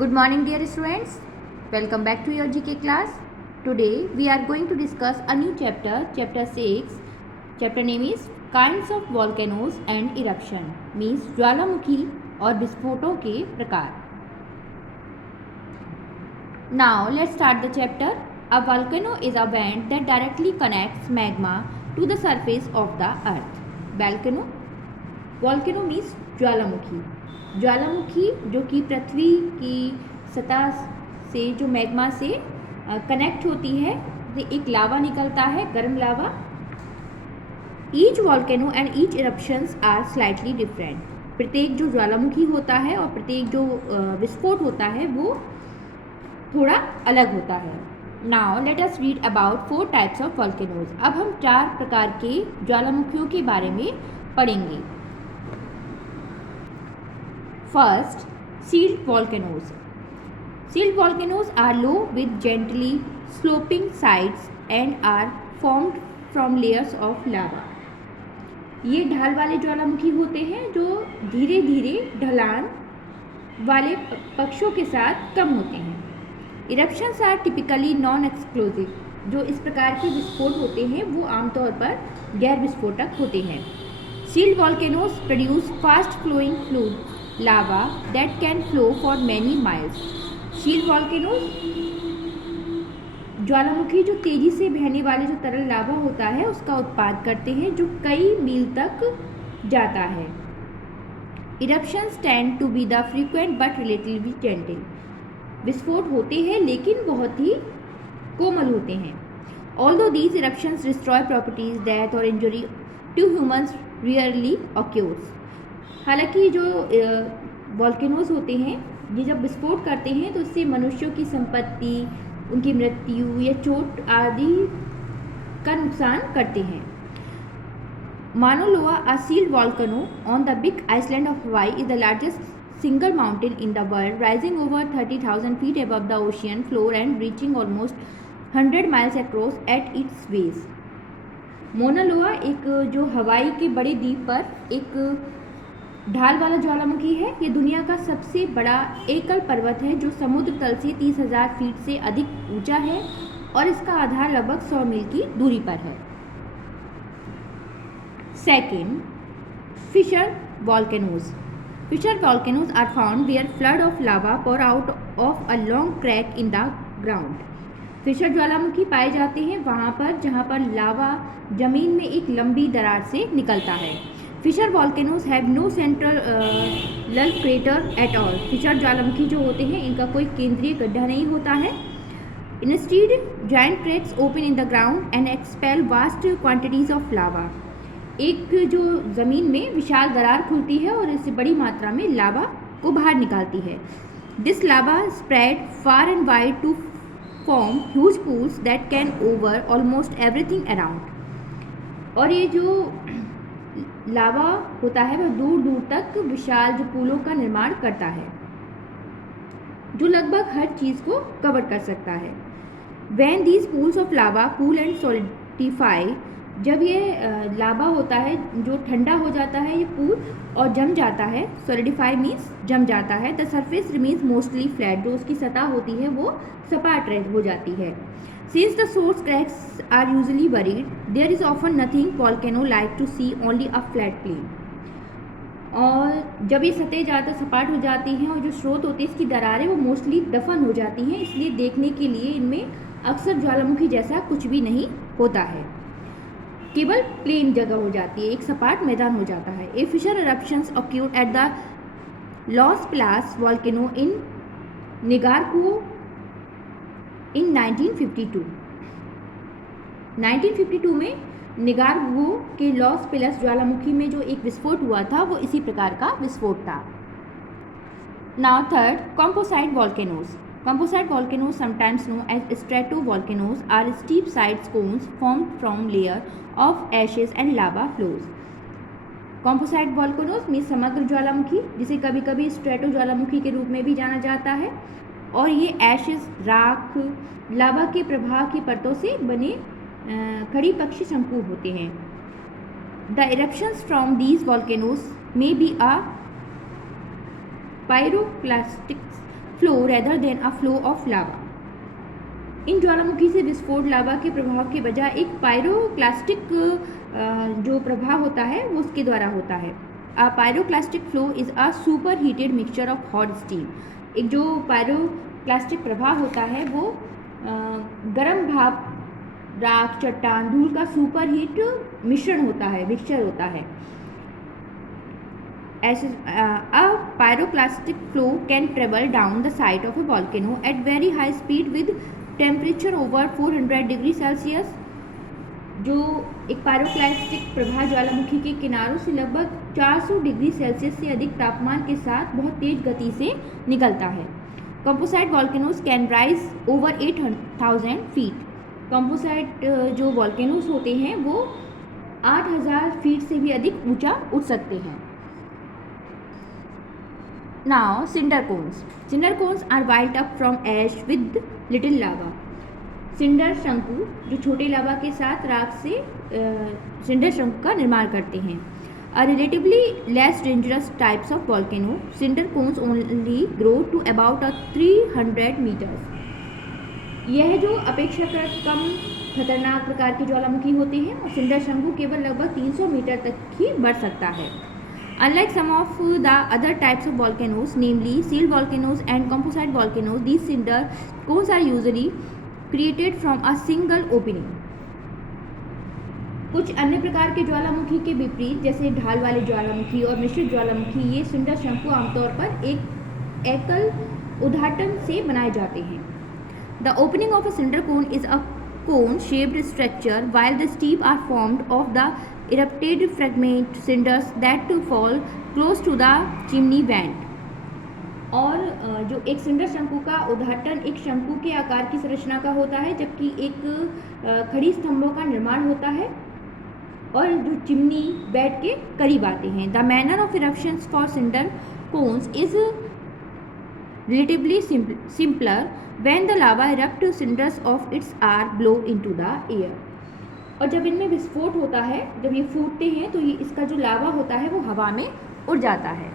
Good morning, dear students. Welcome back to your GK class. Today we are going to discuss a new chapter, chapter 6. Chapter name is Kinds of Volcanoes and Eruption, means ज्वालामुखी और विस्फोटों के प्रकार. Now let's start the chapter. A volcano is a vent that directly connects magma to the surface of the earth. Volcano means ज्वालामुखी. ज्वालामुखी जो कि पृथ्वी की सतह से जो मैग्मा से कनेक्ट होती है, एक लावा निकलता है, गर्म lava. Each volcano and each eruptions are slightly different. प्रत्येक जो ज्वालामुखी होता है और प्रत्येक जो विस्फोट होता है वो थोड़ा अलग होता है. Now let us read about 4 types of volcanoes. अब हम 4 प्रकार के ज्वालामुखियों के बारे में पढ़ेंगे. First, sealed volcanoes. Sealed volcanoes are low with gently sloping sides and are formed from layers of lava. ये ढाल वाले ज्वालामुखी होते हैं जो धीरे धीरे ढलान वाले पक्षों के साथ कम होते हैं. Eruptions are typically non-explosive. जो इस प्रकार के विस्फोट होते हैं वो आमतौर पर गैर विस्फोटक होते हैं. Sealed volcanoes produce fast flowing fluid lava that can flow for many miles. Sealed volcanoes ज्वालामुखी जो तेजी से बहने वाले जो तरल लावा होता है उसका उत्पाद करते हैं जो कई मील तक जाता है. Eruptions tend to be the frequent but relatively gentle. विस्फोट होते हैं लेकिन बहुत ही कोमल होते हैं. Although these eruptions destroy properties, death or injury to humans rarely occurs. हालांकि जो वॉल्केनोज होते हैं ये जब विस्फोट करते हैं तो इससे मनुष्यों की संपत्ति, उनकी मृत्यु या चोट आदि का नुकसान करते हैं. Mauna Loa, a shield volcano on the big island of Hawaii, is the largest single mountain in the world, rising over 30,000 feet above the ocean floor and reaching almost 100 miles across at its base. Mauna Loa एक जो हवाई के बड़े द्वीप पर एक ढाल वाला ज्वालामुखी है. ये दुनिया का सबसे बड़ा एकल पर्वत है जो समुद्र तल से 30,000 फीट से अधिक ऊंचा है और इसका आधार लगभग 100 मील की दूरी पर है. Second, fissure volcanoes. Fissure volcanoes are found where flood of lava pour out of a long crack in the ground. Fissure ज्वालामुखी पाए जाते हैं वहाँ पर जहाँ पर लावा जमीन में एक लंबी दरार से निकलता है. Fissure volcanoes have no central crater at all. Fissure ज्वालामुखी जो होते हैं इनका कोई केंद्रीय गड्ढा नहीं होता है. Instead giant cracks open in the ground and expel vast quantities of lava. एक जो ज़मीन में विशाल दरार खुलती है और इससे बड़ी मात्रा में लावा को बाहर निकालती है. This lava spread far and wide to form huge pools that can over almost everything around. और ये जो लावा होता है वह दूर दूर तक विशाल जो पुलों का निर्माण करता है जो लगभग हर चीज़ को कवर कर सकता है. When these pools of lava cool and solidify, जब ये लावा होता है जो ठंडा हो जाता है ये पूल और जम जाता है. solidify means जम जाता है. The surface remains mostly flat. जो उसकी सतह होती है वो सपाट हो जाती है. Since the source cracks are usually buried, there is often nothing volcano-like to see, only a flat plain. और जब ये सतह ज़्यादा सपाट हो जाती हैं और जो स्रोत होती है इसकी दरारें वो मोस्टली दफन हो जाती हैं, इसलिए देखने के लिए इनमें अक्सर ज्वालामुखी जैसा कुछ भी नहीं होता है, केवल प्लेन जगह हो जाती है, एक सपाट मैदान हो जाता है. ए Fisher eruptions occurred at the Los Pilas volcano in Nicaragua in 1952. 1952 में निगारगो के लॉस पिलस ज्वालामुखी में जो एक विस्फोट हुआ था वो इसी प्रकार का विस्फोट था. Now third, composite volcanoes. Composite volcanoes sometimes known as stratovolcanoes are steep sides cones formed from layer of ashes and lava flows. Composite volcanoes में समग्र ज्वालामुखी जिसे कभी कभी स्ट्रेटो ज्वालामुखी के रूप में भी जाना जाता है और ये एशेज, राख, लावा के प्रवाह की परतों से बने खड़ी पक्षी शंकु होते हैं. The eruptions from these volcanoes may be a pyroclastic flow rather than a flow of lava. इन ज्वालामुखी से विस्फोट लावा के प्रभाव के बजाय एक पायरोक्लास्टिक जो प्रभाव होता है वो उसके द्वारा होता है। A pyroclastic flow is a super heated mixture of hot steam. एक जो पायरोक्लास्टिक प्रभाव होता है वो गर्म भाप, राख, चट्टान, धूल का सुपर हीट मिश्रण होता है, मिक्सचर होता है। A pyroclastic flow can travel down the side of a volcano at very high speed with temperature over 400 degree Celsius. जो एक पायरोक्लास्टिक प्रभाव ज्वालामुखी के किनारों से लगभग 400 डिग्री सेल्सियस से अधिक तापमान के साथ बहुत तेज गति से निकलता है। Composite volcanoes can rise over 8000 feet. Composite जो वॉल्केनोज होते हैं वो 8000 फीट से भी अधिक ऊंचा उठ सकते हैं। Now cinder cones. Cinder cones are built up from ash with little lava. Cinder शंकु जो छोटे लावा के साथ राख से सिंडर शंकु का निर्माण करते हैं। A relatively less dangerous types of volcano, cinder cones only grow to about 300 meters. यह जो अपेक्षाकृत कम खतरनाक प्रकार के ज्वालामुखी होते हैं और सिंडर शंकु केवल लगभग 300 मीटर तक ही बढ़ सकता है। Unlike some of the other types of volcanoes, namely sealed volcanoes and composite volcanoes, these cinder cones are usually created from a single opening. कुछ अन्य प्रकार के ज्वालामुखी के विपरीत, जैसे ढाल वाले ज्वालामुखी और मिश्रित ज्वालामुखी, ये सिंडर शंकु आमतौर पर एक एकल उद्घाटन से बनाए जाते हैं। The opening of a cinder cone is a cone-shaped structure, while the steep are formed of the erupted fragment cinders that fall close to the chimney vent. और जो एक सिंडर शंकु का उद्घाटन एक शंकु के आकार की संरचना का होता है, जबकि एक खड़ी स्तंभों का निर्माण होता है और जो चिमनी वेंट के करीब आते हैं। The manner of eruptions for cinder cones is relatively simpler when the lava erupt cinders of its are blow into the air. और जब इनमें विस्फोट होता है, जब ये फूटते हैं तो ये इसका जो लावा होता है वो हवा में उड़ जाता है।